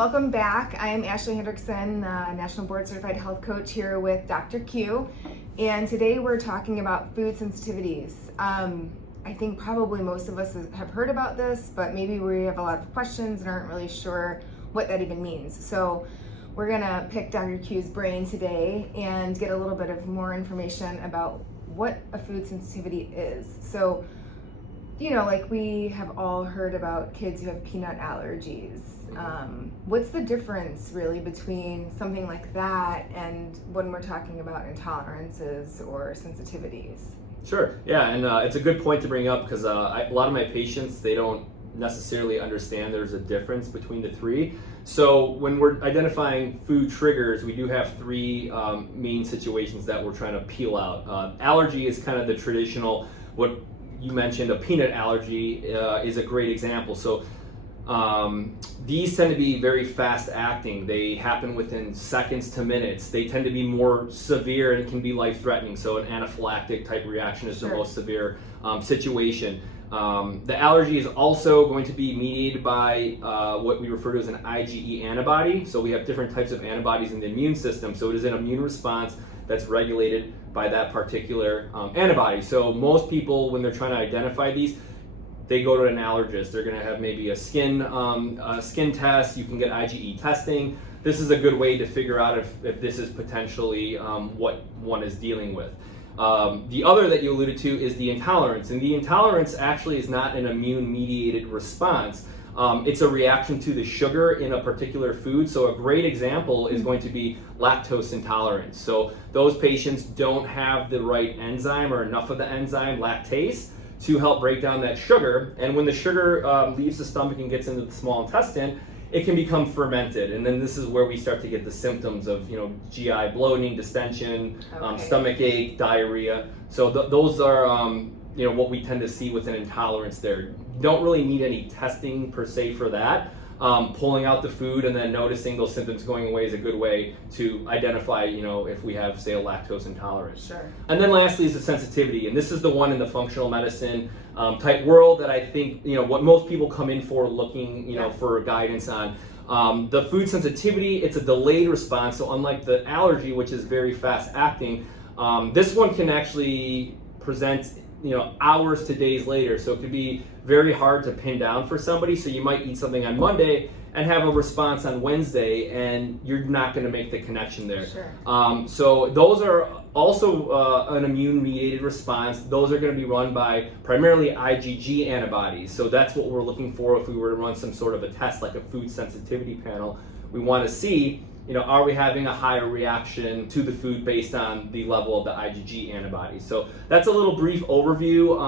welcome back. I am Ashley Hendrickson, National Board Certified Health Coach here with Dr. Q, and today we're talking about food sensitivities. I think probably most of us have heard about this, but maybe we have a lot of questions and aren't really sure what that even means. So we're gonna pick Dr. Q's brain today and get a little bit of more information about what a food sensitivity is. So, you know, like we have all heard about kids who have peanut allergies. What's the difference really between something like that and when we're talking about intolerances or sensitivities? Sure, yeah, and it's a good point to bring up because a lot of my patients, they don't necessarily understand there's a difference between the three. So when we're identifying food triggers, we do have three main situations that we're trying to peel out. Allergy is kind of the traditional, what you mentioned, a peanut allergy is a great example. So these tend to be very fast acting. They happen within seconds to minutes. They tend to be more severe and can be life threatening. So an anaphylactic type reaction is the most severe situation. The allergy is also going to be mediated by what we refer to as an IgE antibody. So we have different types of antibodies in the immune system. So it is an immune response that's regulated by that particular antibody. So most people, when they're trying to identify these, they go to an allergist. They're going to have maybe a skin test. You can get IgE testing. This is a good way to figure out if this is potentially what one is dealing with. The other that you alluded to is the intolerance, and the intolerance actually is not an immune-mediated response. It's a reaction to the sugar in a particular food. So a great example is going to be lactose intolerance. So those patients don't have the right enzyme or enough of the enzyme lactase to help break down that sugar, and when the sugar leaves the stomach and gets into the small intestine, it can become fermented, and then this is where we start to get the symptoms of, you know, GI bloating, distension, stomach ache, diarrhea. So those are you know, what we tend to see with an intolerance there. You don't really need any testing per se for that. Pulling out the food and then noticing those symptoms going away is a good way to identify, you know, if we have, say, a lactose intolerance. Sure. And then lastly is the sensitivity, and this is the one in the functional medicine type world that I think, you know, what most people come in for looking, you know, for guidance on. The food sensitivity, it's a delayed response, so unlike the allergy, which is very fast acting, this one can actually present, you know, hours to days later. So it could be very hard to pin down for somebody. So you might eat something on Monday and have a response on Wednesday, and you're not going to make the connection there. Sure. So those are also an immune-mediated response. Those are going to be run by primarily IgG antibodies. So that's what we're looking for if we were to run some sort of a test like a food sensitivity panel. We want to see, you know, are we having a higher reaction to the food based on the level of the IgG antibodies? So that's a little brief overview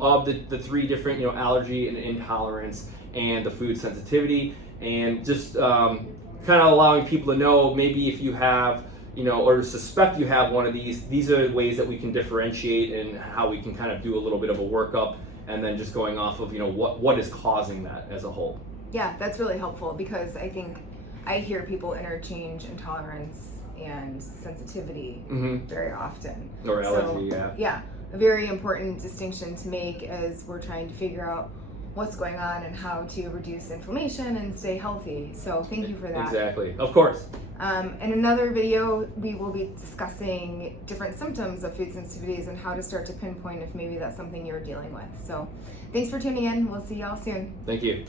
of the three different, you know, allergy and intolerance and the food sensitivity, and just kind of allowing people to know maybe if you have, you know, or suspect you have one of these are the ways that we can differentiate and how we can kind of do a little bit of a workup, and then just going off of, you know, what is causing that as a whole. Yeah, that's really helpful because I think I hear people interchange intolerance and sensitivity very often. Or allergy, Yeah, a very important distinction to make as we're trying to figure out what's going on and how to reduce inflammation and stay healthy. So thank you for that. Exactly, of course. In another video, we will be discussing different symptoms of food sensitivities and how to start to pinpoint if maybe that's something you're dealing with. So thanks for tuning in. We'll see y'all soon. Thank you.